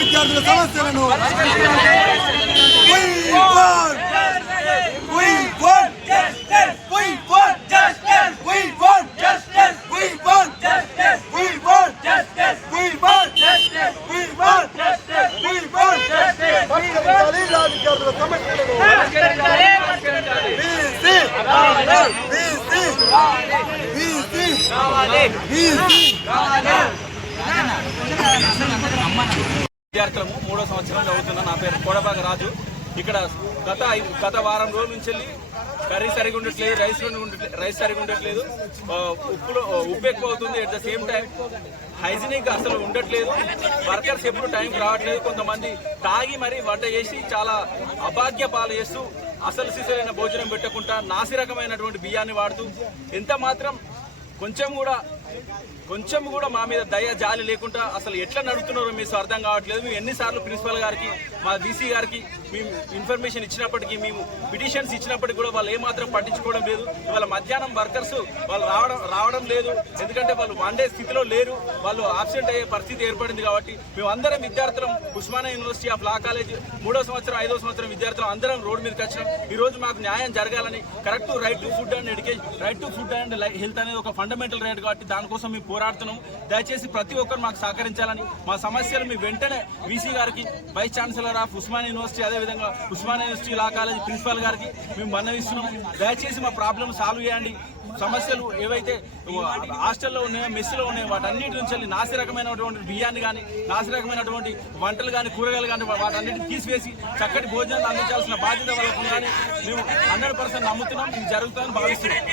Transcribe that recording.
విద్యార్థుల సమస్యలను విద్యార్థులము 3వ సంవత్సరం చదువుతున్నా. నా పేరు కోడబాగ రాజు. ఇక్కడ గత వారం రోజుల నుంచి కర్రీ సరిగా ఉండట్లేదు, రైస్ సరిగా ఉండట్లేదు, ఉప్పు ఎక్కువ అవుతుంది. At the same time hygienic అసలు ఉండట్లేదు. వర్కర్స్ ఎప్పుడు టైంకి రావట్లేదు. కొంతమంది తాగి మరీ వంట చేసి చాలా అభాగ్య పాలు చేస్తూ అసలు సిసలైన భోజనం పెట్టకుండా నాసి రకమైనటువంటి బియ్యాన్ని వాడుతూ ఎంత మాత్రం కొంచెం కూడా మా మీద దయ జాలి లేకుండా అసలు ఎట్లా నడుపుతున్నారో మీకు అర్థం కావట్లేదు. మేము ఎన్నిసార్లు ప్రిన్సిపల్ గారికి, మా డీసీ గారికి మేము ఇన్ఫర్మేషన్ ఇచ్చినప్పటికీ, మేము పిటిషన్స్ ఇచ్చినప్పటికీ కూడా వాళ్ళు ఏమాత్రం పట్టించుకోవడం లేదు. ఇవాళ మధ్యాహ్నం వర్కర్స్ వాళ్ళు రావడం లేదు. ఎందుకంటే వాళ్ళు వండే స్థితిలో లేరు. వాళ్ళు ఆబ్సెంట్ అయ్యే పరిస్థితి ఏర్పడింది. కాబట్టి మేము అందరం విద్యార్థులం Osmania university of law college 3వ సంవత్సరం 5వ సంవత్సరం విద్యార్థులు అందరం రోడ్డు మీదకి వచ్చినాం. ఈ రోజు మాకు న్యాయం జరగాలని, correct right to food and education, right to food and health అనేది ఒక ఫండమెంటల్ రైట్. కాబట్టి దానికోసం మేము పోరాడుతున్నాం. దయచేసి ప్రతి ఒక్కరు మాకు సహకరించాలని, మా సమస్యలు మీ వెంటనే వీసీ గారికి, vice chancellor of Osmania university, అదేవిధంగా Osmania university law college principal గారికి మేము మన్నవిస్తున్నాం. దయచేసి మా ప్రాబ్లం సాల్వ్ చేయండి. సమస్యలు ఏవైతే హాస్టల్లో ఉన్నాయో, మెస్సులో ఉన్నాయో వాటన్నిటి నుంచి నాసి రకమైనటువంటి బియ్యాన్ని కానీ, నాసి రకమైనటువంటి వంటలు కానీ, కూరగాయలు కానీ వాటన్నిటిని తీసివేసి చక్కటి భోజనాలు అందించాల్సిన బాధ్యత వాళ్ళకు కానీ మేము 100% నమ్ముతున్నాం. ఇది జరుగుతుందని భావిస్తున్నాం.